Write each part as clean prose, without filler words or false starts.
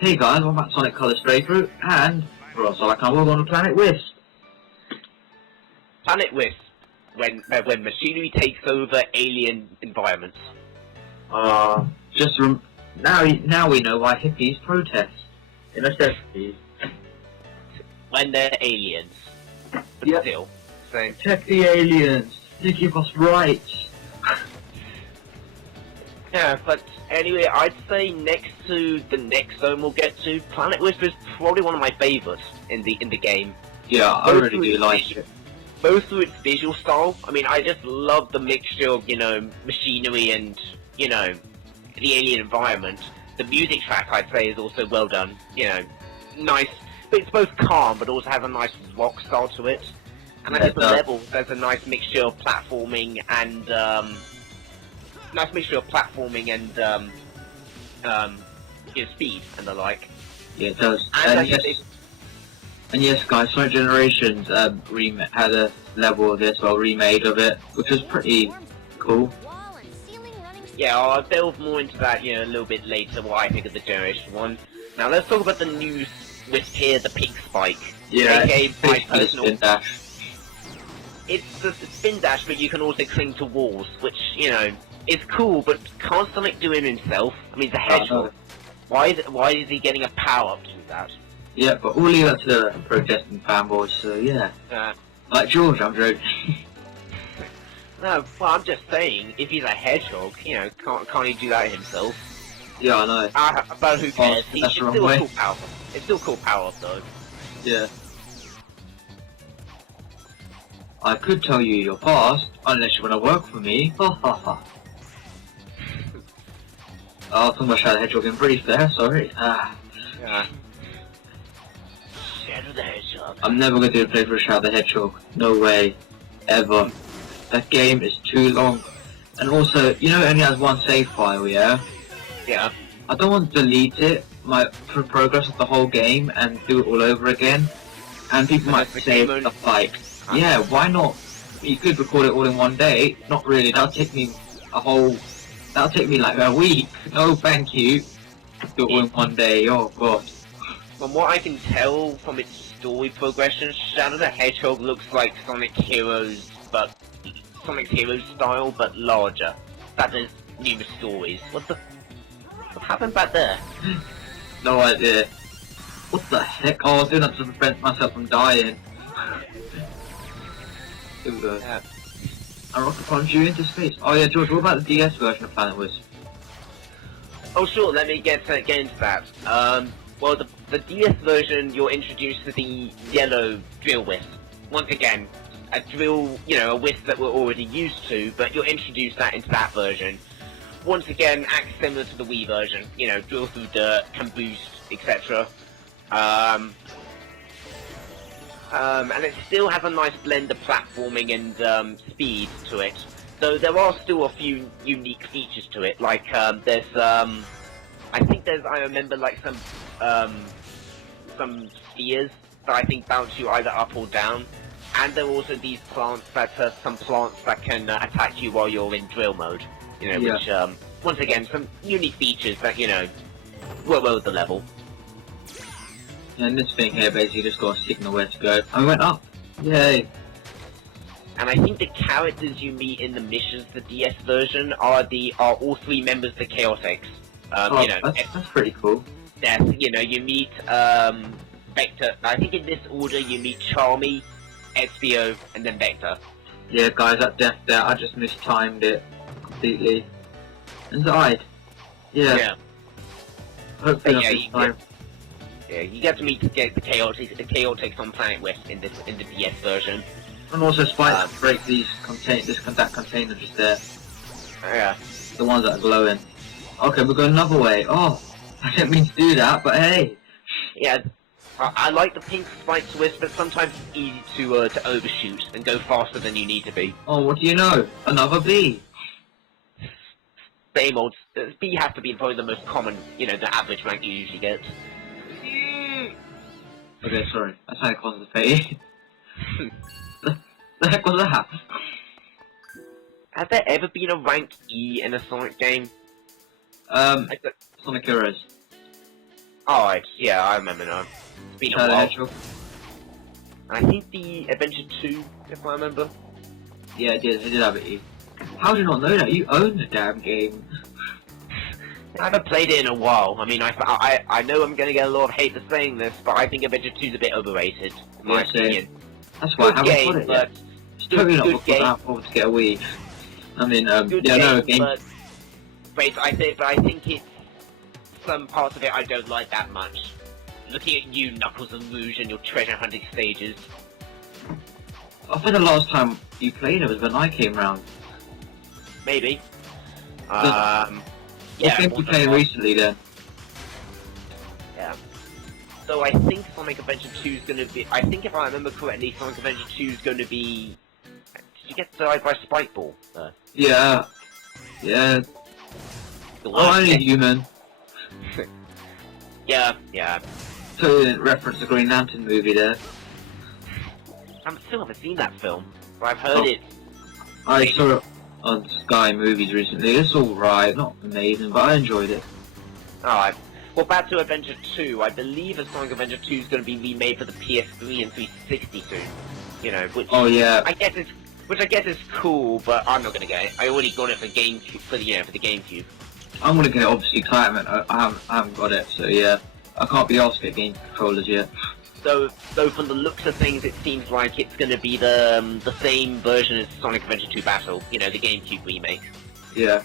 Hey guys, I'm at Sonic Colors Playthrough, and we're also like we're on Planet Wisp. Planet Wisp, when machinery takes over alien environments. Now we know why hippies protest in necessities. When they're aliens. But Yep. still. So, Protect the aliens. They give us rights. yeah, but anyway, I'd say next to the next zone we'll get to, Planet Wisp is probably one of my favourites in the game. Yeah, I really do like it. Both through its visual style, I mean, I just love the mixture of, machinery and, the alien environment. The music track, I'd say, is also well done. Nice. But it's both calm, but also has a nice rock style to it. And I think the level, there's a nice mixture of platforming and, speed and the like. Yeah, it does. And yes, guys, Sonic Generations had a level of this, remade of it, which was pretty cool. Yeah, I'll delve more into that, a little bit later, what I think of the Generation 1. Now, let's talk about the new Wisp here, the Pink Spike. Yeah, aka my personal... Spin Dash. It's the Spin Dash, but you can also cling to walls, which, is cool, but can't Sonic do it himself? I mean, the Hedgehog. Why is he getting a power-up to that? Yeah, but we'll leave that to the protesting fanboys, so yeah. Like George, I'm joking. No, well, I'm just saying, if he's a hedgehog, can't he do that himself? Yeah, I know. But who cares? That's the wrong way. Cool power. It's still cool power, though. Yeah. I could tell you your past, unless you want to work for me. Ha ha ha. Oh, talking about Shadow the Hedgehog in brief there, sorry. Yeah. Shadow the Hedgehog. I'm never going to do a playthrough of Shadow the Hedgehog. No way. Ever. That game is too long. And also, it only has one save file, yeah? Yeah. I don't want to delete it, my progress of the whole game, and do it all over again. And people might say stuff like, yeah, why not? You could record it all in one day. Not really, that'll take me like a week. No, thank you. Do it all in one day, oh god. From what I can tell from its story progression, Shadow the Hedgehog looks like Sonic Heroes style, but larger. That is numerous stories. What happened back there? No idea. What the heck? Oh, I was doing that to prevent myself from dying. Here we go. Yeah. I rocket punch you into space. Oh yeah, George, what about the DS version of Planet Wisp? Oh sure, let me get into that. Well, the DS version, you're introduced to the yellow drill wisp. Once again, a drill, a wisp that we're already used to, but you're introduced into that version. Once again, acts similar to the Wii version. Drill through dirt, can boost, etc. And it still has a nice blend of platforming and speed to it. Though there are still a few unique features to it, like there's I remember like some spheres that I think bounce you either up or down, and there are also these plants that some plants that can attack you while you're in drill mode. Which once again some unique features that work well with the level. And this thing here basically just got a signal where to go. And we went up. Yay. And I think the characters you meet in the missions, the DS version, are all three members of the Chaotix. That's pretty cool. Yes, you meet Vector. I think in this order you meet Charmy, Ezio, and then Vector. Yeah, guys, that death there, I just mistimed it completely. And died. Yeah. Hopefully not this time. Yeah, you get to meet the Chaotix on Planet Wisp in the DS version. And also Spike break that container just there. Yeah. The ones that are glowing. Okay, we'll go another way. Oh, I didn't mean to do that, but hey. Yeah, I like the pink spiked wisp, but sometimes it's easy to overshoot and go faster than you need to be. Oh, what do you know? Another bee. Same old. B has to be probably the most common, the average rank you usually get. Okay, sorry. I sounded constipated. The heck was that? Has there ever been a rank E in a Sonic game? Sonic Heroes. Alright, yeah, I remember now. It's been a Charlie while. Hedgehog. I think the Adventure 2, if I remember. Yeah, it did have it. How do you not know that? You own the damn game. I haven't played it in a while. I mean, I know I'm gonna get a lot of hate for saying this, but I think Adventure 2 is a bit overrated, in my opinion. That's why I haven't game, got it but yet. It's totally not good because game. I haven't to get a Wii. I mean, Good yeah, game, no, game. but I think it's some parts of it I don't like that much. Looking at you, Knuckles and Rouge, and your treasure hunting stages. I think the last time you played it was when I came round. Maybe. What Yeah. game you playing recently then? Yeah. So I think Sonic Adventure 2 is going to be. I think if I remember correctly, Sonic Adventure 2 is going to be. Did you get died by Spike Ball? Yeah. Yeah. The Oh, I need human. Yeah. Totally didn't reference the Green Lantern movie there. I still haven't seen that film, but I've heard it. I saw it on Sky Movies recently. It's alright, not amazing, but I enjoyed it. Alright. Well, back to Adventure 2. I believe that Sonic Adventure 2 is going to be remade for the PS3 and 360 soon. You know, which Oh yeah. I guess is cool, but I'm not going to get it. I already got it for GameCube, for the GameCube. I'm gonna get it obviously because I haven't got it, so yeah. I can't be asked to get game controllers yet. So from the looks of things, it seems like it's going to be the same version as Sonic Adventure 2 Battle. You know, the GameCube remake. Yeah.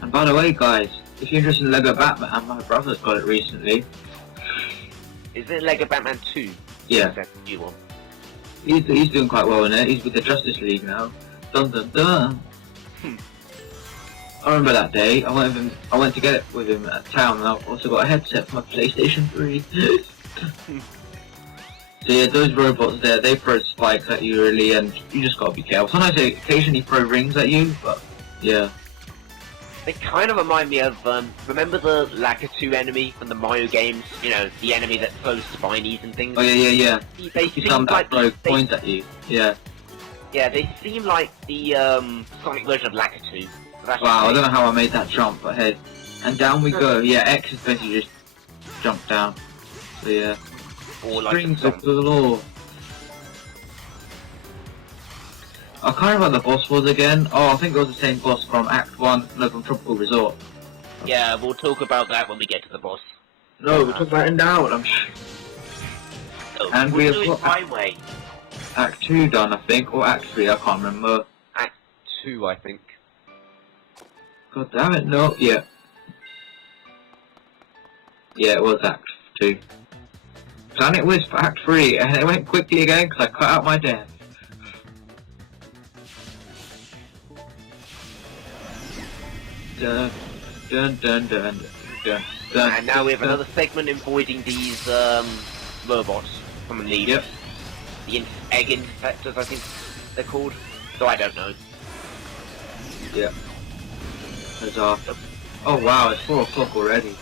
And by the way, guys, if you're interested in Lego Batman, my brother's got it recently. Is it Lego Batman 2? Yeah. That's the new one. He's doing quite well in it. He's with the Justice League now. Dun dun dun. I remember that day. I went to get it with him at town, and I also got a headset for my PlayStation 3. So yeah, those robots there, they throw spikes at you really, and you just gotta be careful. Sometimes they occasionally throw rings at you, but yeah. They kind of remind me of, remember the Lakitu enemy from the Mario games? You know, the enemy that throws spinies and things? Oh yeah. They You seem some like that throw coins at you. Yeah. Yeah, they seem like the Sonic version of Lakitu. Wow, I don't know how I made that jump ahead. And down we go. Yeah, X is basically just jump down. So yeah. Or like Strings of the law. I can't remember what the boss was again. Oh, I think it was the same boss from Act 1, no, from Tropical Resort. Yeah, we'll talk about that when we get to the boss. No, we'll talk about it now. And we have got Highway. Act 2 done, I think, or Act 3, I can't remember. Act 2, I think. God damn it, no, yeah. Yeah, it was Act 2. Planet Wisp Act 3, and it went quickly again because I cut out my death. Dun dun dun dun dun dun. And now we have another segment avoiding these robots from the lead. Yep. The egg infectors, I think they're called. So I don't know. Yep. Huzzah. Oh wow, it's 4 o'clock already.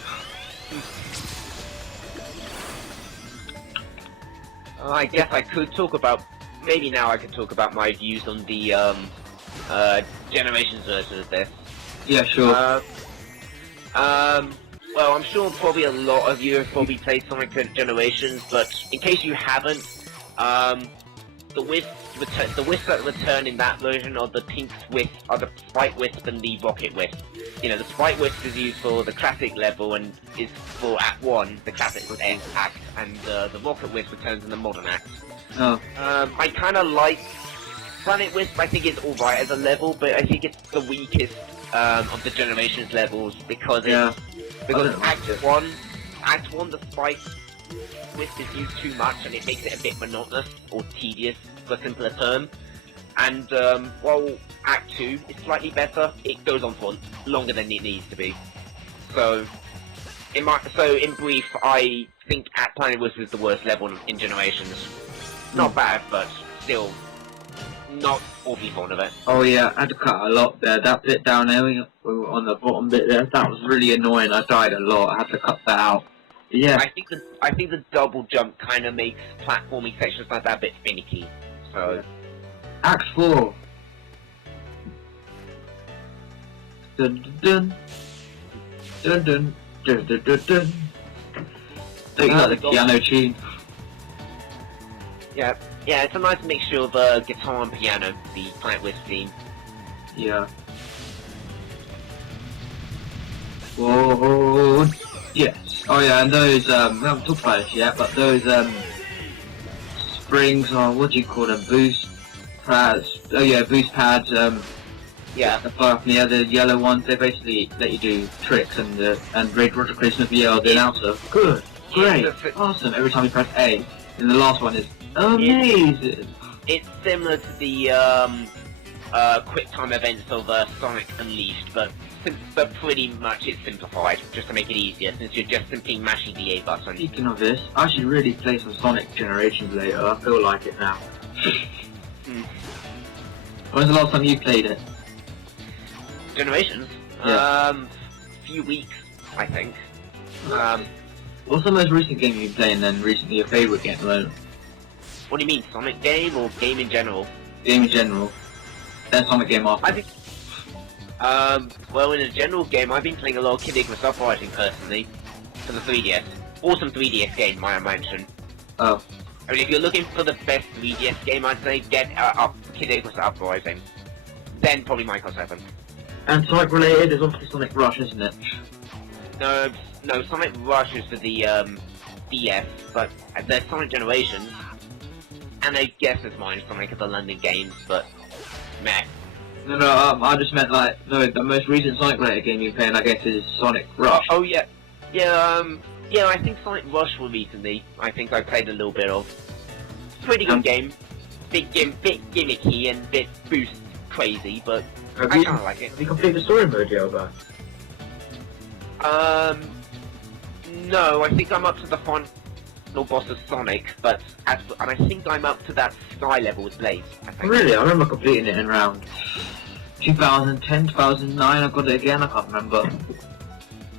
I guess I could talk about, maybe now I could talk about my views on the Generations version of this. Yeah, sure. Well, I'm sure probably a lot of you have probably played Sonic Generations, but in case you haven't, the wisps that return in that version are the pink wisp, are the Spike Wisp and the Rocket Wisp. You know, the Spike Wisp is used for the classic level and is for Act 1, the classic act, and the Rocket Wisp returns in the modern act. Oh. I kind of like Planet Wisp. I think it's alright as a level, but I think it's the weakest of the Generations levels because Act 1, the Spike Wisp is used too much and it makes it a bit monotonous or tedious for a simpler term. And while Act 2 is slightly better, it goes on for longer than it needs to be. So in brief, I think Planet Wisp is the worst level in Generations. Not bad, but still not awfully fond of it. Oh yeah, I had to cut a lot there. That bit down there, on the bottom bit there, that was really annoying. I died a lot. I had to cut that out. But yeah. I think the double jump kind of makes platforming sections like that a bit finicky. So. Act 4. Dun dun dun dun dun dun dun dun. Don't you like the piano tune? Yeah, it's a nice mixture of guitar and piano, the Planet Wisp theme. Yeah. Whoa, yes. Oh yeah, and those, we haven't talked about this yet, but those, springs, or what do you call them, boost pads, oh yeah, boost pads, Yeah. the yellow ones, they basically let you do tricks, and Roger Christmas yelled the announcer, good, great, awesome, every time you press A, and the last one is amazing. It's similar to the, quick time events of Sonic Unleashed, but pretty much it's simplified, just to make it easier, since you're just simply mashing the A button. Speaking of this, I should really play some Sonic Generations later, I feel like it now. When's the last time you played it? Generations? Yeah. Few weeks, I think. What's the most recent game you've been playing then, recently your favourite game at the moment? What do you mean, Sonic game or game in general? Game in general. Then Sonic game after. I think, well, in a general game, I've been playing a lot of Kid Icarus Uprising personally, for the 3DS. Awesome 3DS game, might I mention. Oh. I mean, if you're looking for the best 3DS game, I'd say get Kid Icarus Uprising. Then probably Micro 7. And Sonic related is obviously Sonic Rush, isn't it? No, Sonic Rush is for the DS, but there's Sonic Generations, and I guess there's mine Sonic of the London games, but meh. No, I just meant like, no, the most recent Sonic related game you're playing, I guess, is Sonic Rush. Oh yeah, I think Sonic Rush was recently. I think I played a little bit of. Pretty good game. Bit gimmicky and bit boost crazy, but I kind of like it. Have you completed the story mode yet, though? No, I think I'm up to the final boss of Sonic, and I think I'm up to that sky level with Blaze. I think. Really? I remember completing it in around 2010, 2009, I got it again, I can't remember.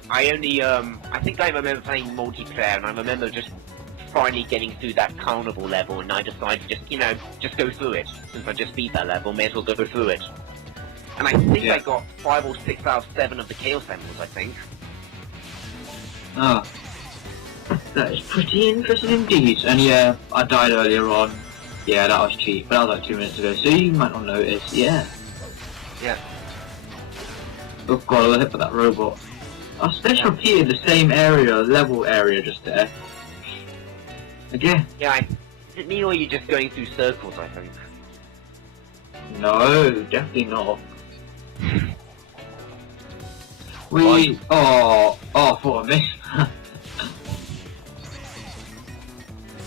I think I remember playing multiplayer, and I remember just finally getting through that carnival level, and I decided to just go through it. Since I just beat that level, may as well go through it. And I think I got 5 or 6 out of 7 of the Chaos Emeralds, I think. Ah. That is pretty interesting indeed. And yeah, I died earlier on. Yeah, that was cheap, but that was like 2 minutes ago, so you might not notice. Yeah. Yeah. Oh god, I was hit by that robot. I just repeated the same level area just there. Again. Yeah, is it me or are you just going through circles, I think? No, definitely not. Oh, I thought I missed.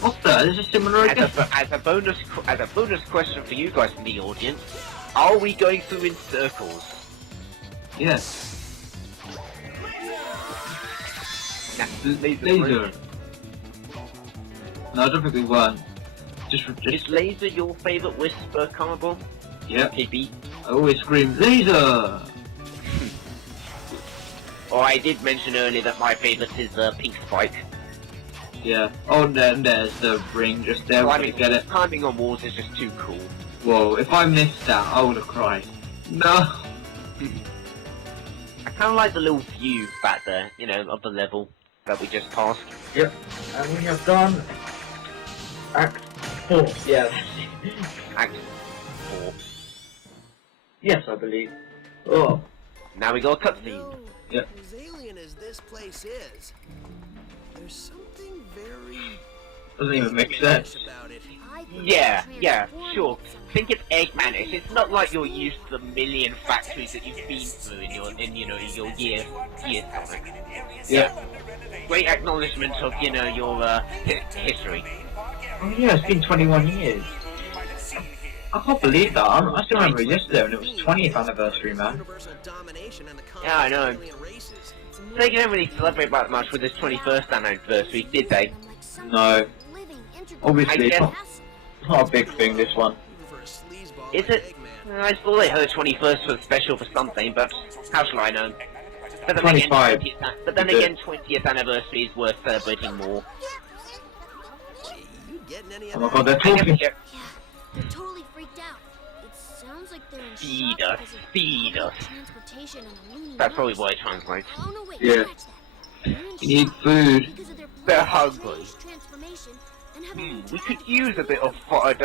What the? This is similar again. As a bonus question for you guys in the audience, are we going through in circles? Yes. Laser. No, I don't think we weren't. Is Laser your favourite Whisper combo? Yep. KB? I always scream, Laser! Oh, I did mention earlier that my favourite is Pink Spike. Yeah. Oh, and then there's the ring just there. Get it. Climbing on walls is just too cool. Whoa, if I missed that, I would have cried. No! I kind of like the little view back there, of the level that we just passed. Yep. And we have done Act 4. Yeah, that's it. Act 4. Yes, I believe. Oh. Now we got a cutscene. Yep. As alien as this place is, there's something very Doesn't even make sense. about it. Yeah, sure. Think it's Eggmanish. It's not like you're used to the million factories that you've been through in your year Sonic. Yeah. Great acknowledgement of your history. Oh yeah, it's been 21 years. I can't believe that. I still remember yesterday when it was 20th anniversary, man. Yeah, I know. They didn't really celebrate that much with this 21st anniversary, did they? No. Obviously, it's guess... not a big thing, this one. Is it? I thought they heard 21st was special for something, but how shall I know? But then 25. Again, 20th anniversary is worth celebrating more. Oh my god, they're talking. They're totally freaked out. It sounds like they're in Feed shock us, because of feed us. transportation and a loony That's probably nose. what it translates. Oh no, wait, Yeah. scratch that. You need food. Because of their They're plans to hungry. change transformation and have We could use a bit of fried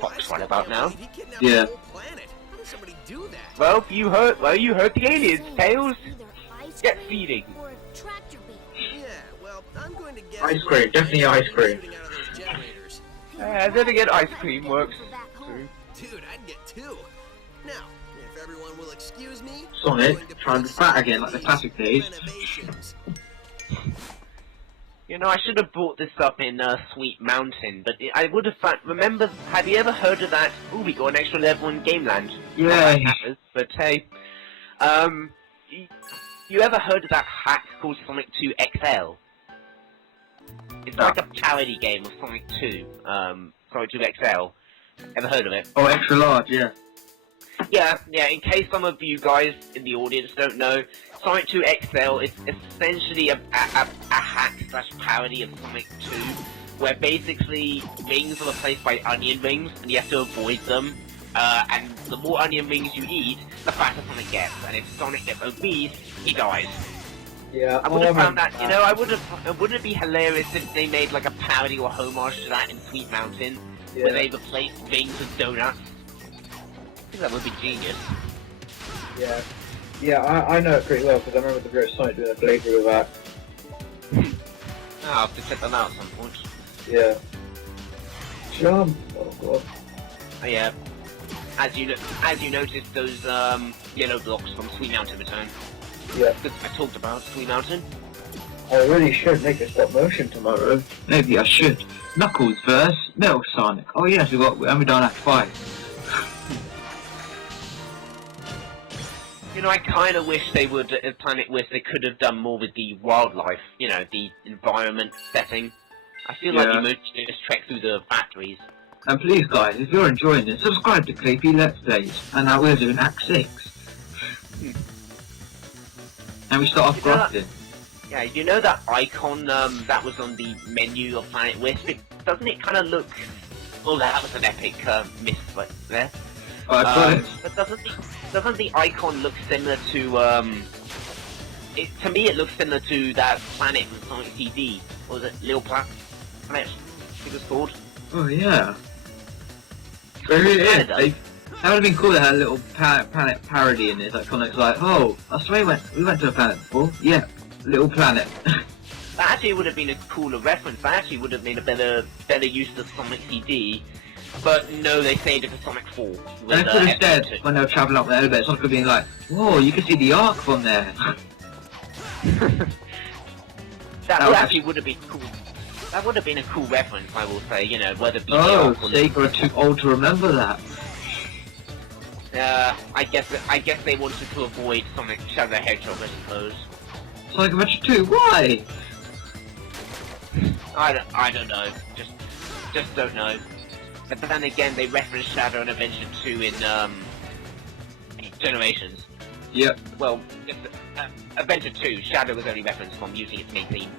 fox right about now. He kidnapped Yeah. the whole planet. How does somebody do that? Well, you heard the aliens, Tails. either ice Get cream feeding. or a tractor beam. Yeah, well, I'm going to guess. Ice cream, definitely ice cream. Shooting out of those generators. Then again, ice cream works. Dude, I'd get two. Now, if everyone will excuse me, Sonic, I'm going to trying to put fat again like the classic days. renovations. You know, I should have brought this up in Sweet Mountain, but I would have found. Remember, have you ever heard of that? Ooh, we got an extra level in Gameland. Yeah. Not that matters, but hey, you ever heard of that hack called Sonic 2 XL? It's like a parody game of Sonic 2, Sonic 2 XL. Ever heard of it? Oh, extra large, yeah. Yeah, in case some of you guys in the audience don't know, Sonic 2 XL is essentially a hack / parody of Sonic 2, where basically rings are replaced by onion rings, and you have to avoid them. And the more onion rings you eat, the faster Sonic gets, and if Sonic gets obese, he dies. Yeah, I would have found that, you know, wouldn't it be hilarious if they made like a parody or homage to that in Sweet Mountain, where they replaced rings with donuts? I think that would be genius. Yeah, I know it pretty well because I remember the British Sonic doing a playthrough of that. I'll have to check that out at some point. Yeah. Jump! Oh god. Oh yeah. As you noticed, those yellow blocks from Sweet Mountain return. Yeah. Because I talked about Sweet Mountain. I really should make a stop motion tomorrow. Maybe I should. Knuckles versus Metal Sonic. Oh yes, we haven't done Act 5. You know, I kind of wish they would, at Planet Wish, they could have done more with the wildlife, you know, the environment setting. I feel like you mostly just trek through the factories. And please guys, if you're enjoying this, subscribe to KPLetsPlays. And now we're doing Act 6. And we start off grafting. Yeah, you know that icon that was on the menu of Planet Wisp? Doesn't it kind of look... Oh, that was an epic miss right there. Oh, I got it. But doesn't the icon look similar to... to me it looks similar to that planet from Sonic CD. What was it? Little Planet? I think it was called. Oh yeah. It really is. That would have been cool to have a little planet parody in this. Like Sonic's like, oh, I swear we went to a planet before. Yeah, Little Planet. That actually would have been a cooler reference. That actually would have been a better use of Sonic CD. But no, they saved it for Sonic 4. And instead, when they were travelling up the elevator, Sonic would be like, whoa, you can see the arc from there. that actually would have been cool. That would have been a cool reference, I will say, you know, whether the oh, Sega are too old to remember that. I guess they wanted to avoid Sonic Shadow the Hedgehog, I suppose. Sonic Adventure 2, why? I don't know. Just don't know. But then again, they referenced Shadow and Adventure 2 in Generations. Yep. Well, Adventure 2, Shadow was only referenced from using its main theme.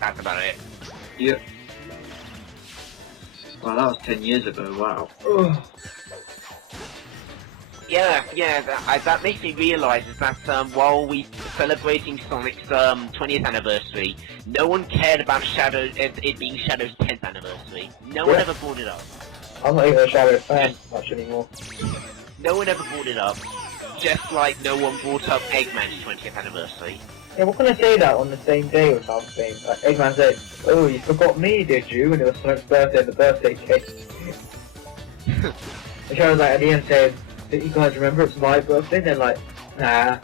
That's about it. Yep. Wow, that was 10 years ago, wow. Ugh. Yeah, that makes me realise is that while we celebrating Sonic's 20th anniversary, no one cared about Shadow, it being Shadow's 10th anniversary. No one ever brought it up. I'm not even a Shadow fan much anymore. No one ever brought it up, just like no one brought up Eggman's 20th anniversary. Yeah, what can I say that on the same day or something? Like, Eggman said, oh, you forgot me, did you? And it was Sonic's birthday and the birthday cake. The show was like, at the end said, did you guys remember it's my birthday? And they're like, nah.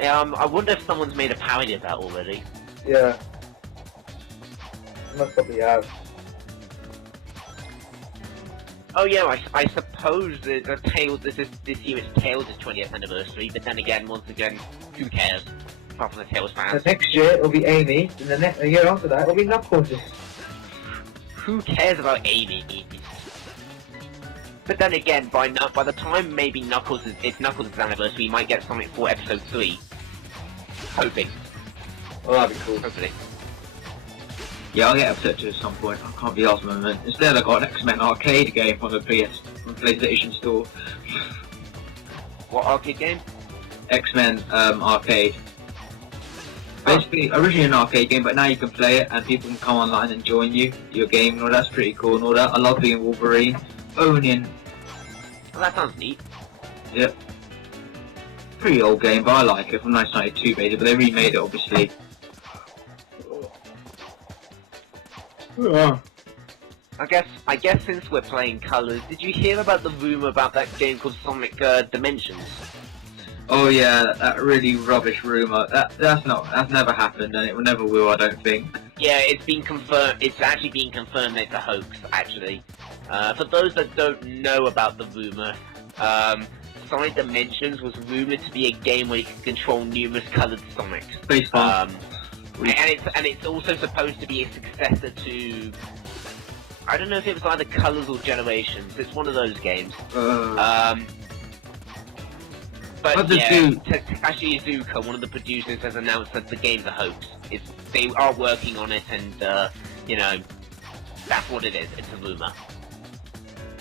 I wonder if someone's made a parody of that already. Yeah. Must probably have. Oh yeah, I suppose the Tails, this year is Tails' 20th anniversary, but then again, once again, who cares? Apart from the Tails fans. The next year it'll be Amy, and the year after that it'll be Knuckles. Who cares about Amy? But then again, by the time maybe it's Knuckles' anniversary, we might get Sonic 4 Episode 3. Hoping. Oh, that'd be cool. Hopefully. Yeah, I'll get upset to at some point. I can't be asked for a moment. Instead, I got an X-Men arcade game from the PlayStation Store. What arcade game? X-Men arcade. Basically, originally an arcade game, but now you can play it and people can come online and join your game and all that's pretty cool and all that. I love being Wolverine. Owning. Well, that sounds neat. Yep. Pretty old game, but I like it from 1992 basically, but they remade it obviously. I guess since we're playing Colors, did you hear about the rumor about that game called Sonic Dimensions? Oh yeah, that really rubbish rumor. That's never happened, and it never will, I don't think. Yeah, it's been confirmed. It's actually been confirmed that it's a hoax. Actually, for those that don't know about the rumor, Sonic Dimensions was rumored to be a game where you can control numerous colored Sonics. Space Farm. And it's also supposed to be a successor to. I don't know if it was either Colors or Generations. It's one of those games. But yeah, Takashi Iizuka, one of the producers, has announced that the game's a hoax. They are working on it, and you know, that's what it is. It's a rumor.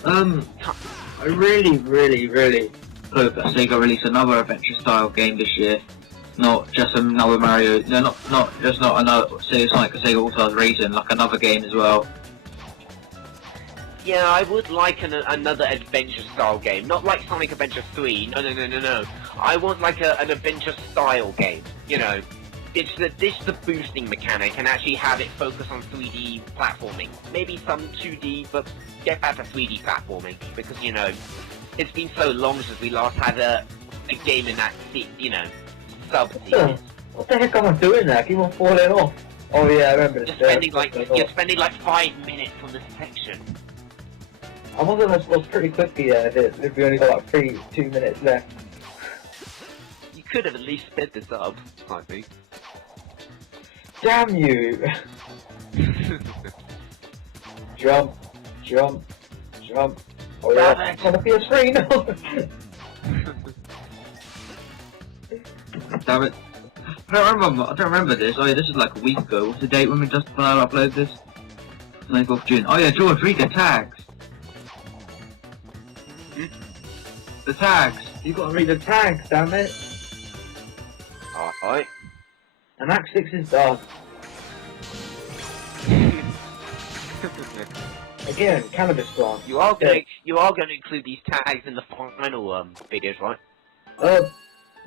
I really hope that Sega release another adventure-style game this year. Not just another Mario. No, not another Sega All-Stars Racing. Like another game as well. Yeah, I would like another adventure-style game. Not like Sonic Adventure 3. No. I want like an adventure-style game. You know, ditch the boosting mechanic and actually have it focus on 3D platforming. Maybe some 2D, but get back to 3D platforming. Because, you know, it's been so long since we last had a game in that, you know, sub-series. What the heck am I doing there? I keep on falling off. Oh yeah, I remember this. You're spending like 5 minutes on this section. I wonder if was pretty quickly if we only got like 2 minutes left. You could have at least sped this up, I think. Damn you! Jump. Oh yeah, it's on the PS3 now! Damn it. I don't remember this. Oh yeah, this is like a week ago. What's the date when I upload this? 9th of June. Oh yeah, George, read the tags. The tags. You gotta read the tags, damn it. Alright. And Act 6 is done. Again, cannabis plant. You are gonna include these tags in the final videos, right?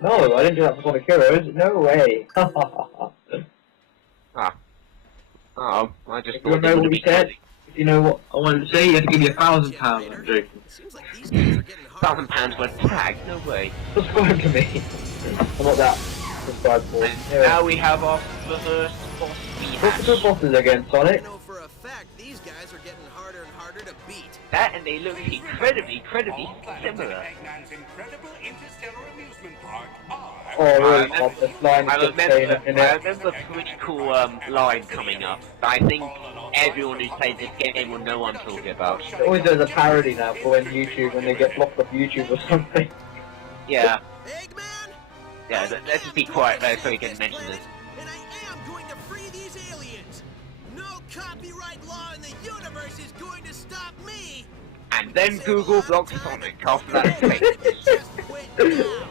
No, I didn't do that for Sonic Heroes. No way. I just You know what you said? You know what? I wanted to say you had to give me £1,000. I'm joking. Seems like these guys are getting harder. £1,000 worth of tags? No way. Subscribe to me. I'm not that. Subscribe for. And now we have our first boss What's the bosses again, I Sonic? know for a fact these guys are getting harder and harder to beat. That, and they look incredibly similar. Oh, really? The line I is remember it. a pretty cool line coming up that I think everyone who's played this game will know what I'm talking about. Always there's a parody now for when they get blocked off YouTube or something. Yeah. Eggman? Yeah, let's just be quiet there so we can mention this. And I am going to free these aliens. No copyright law in the universe is going to stop me. And then Google blocks Sonic after that statement. Just quit now.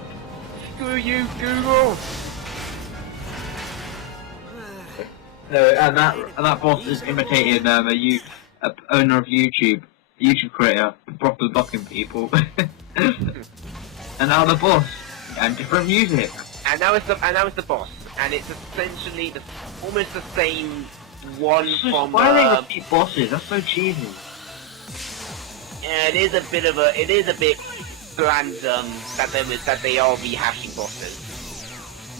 Screw you, Google! No, and that boss is imitating a owner of YouTube creator, properly blocking people. And now the boss and different music. And now it's the boss, and it's essentially almost the same one from. Why do they repeat bosses? That's so cheesy. Yeah, it is a bit bland that they are rehashing bosses.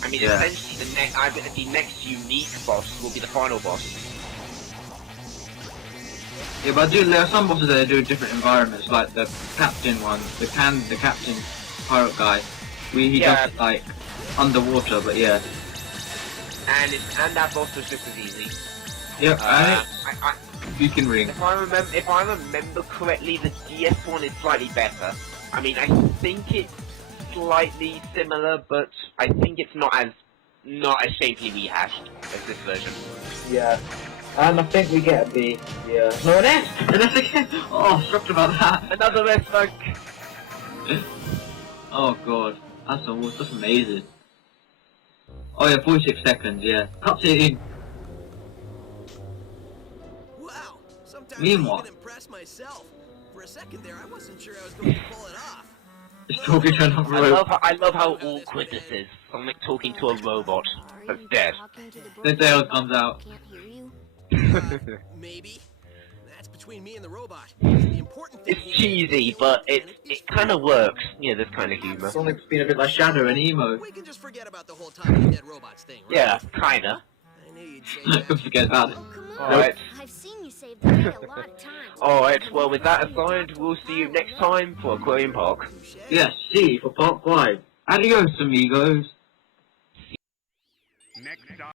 I mean, Yeah. essentially the next unique boss will be the final boss. Yeah, but there are some bosses that do different environments, like the captain one, the captain pirate guy. He does it like underwater, but yeah. And that boss was just as easy. Yep, you can ring. If I remember correctly, the DS one is slightly better. I mean, I think it's slightly similar, but I think it's not as shamefully rehashed as this version. Yeah. And I think we get a B. Yeah. No, an S! An S again! Oh, shocked about that. Another S bug. Oh god, that's amazing. Oh yeah, 46 seconds, yeah. Cutscene. Wow, sometimes Meanwhile. I even impress myself. For a second there, I wasn't sure I was going to pull it off. It's talking to another I love how awkward this is. I'm like talking to a robot that's dead. The Dale comes out. Can't hear you. Maybe. That's between me and the robot. The important thing It's cheesy, but it kind of works. Yeah, this kind of humor. Sonic's been a bit like Shadow and Emo. We can just forget about the whole talking dead robots thing, right? Yeah, kinda. I knew you'd say Don't that. forget about it. Oh, come on. Alright. I've seen you save the day a lot of times. Alright, well with that aside, we'll see you next time for Aquarium Park. Yes, C for part 5. Adios, amigos.